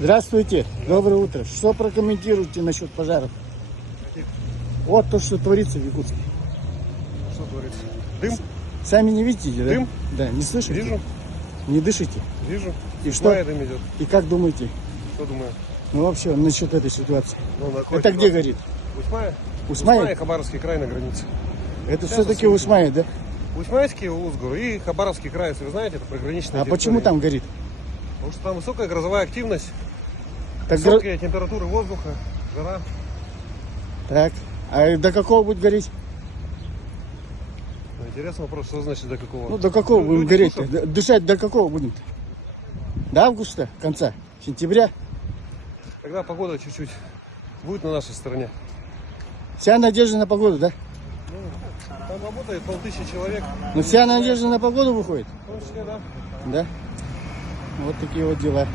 Здравствуйте, доброе утро. Что прокомментируете насчет пожаров? Вот то, что творится в Якутске. Что творится? Дым? Сами не видите, да? Дым? Да, не слышите? Вижу. Не дышите? Вижу. И что? Моя дым идет. И как думаете? Что думаю? Ну вообще, насчет этой ситуации. Ну, на какой Это где ситуации? горит? Усмая? Усмая? Хабаровский край на границе. Это Сейчас все-таки осветим. Усмая, да? Усмайский, Узгур и Хабаровский край, если вы знаете, это приграничная А почему там горит? Потому что там высокая грозовая активность, Так, высокие температуры воздуха, жара. так, а до какого будет гореть? Ну, интересный вопрос, что значит до какого? Ну, до какого будем Люди гореть? слушают. Дышать до какого будем? До августа, конца, сентября. Когда погода чуть-чуть будет на нашей стороне. Вся надежда на погоду, да? Там работает 5000 человек. Но вся надежда на погоду выходит, В том числе, да. да? Вот такие вот дела.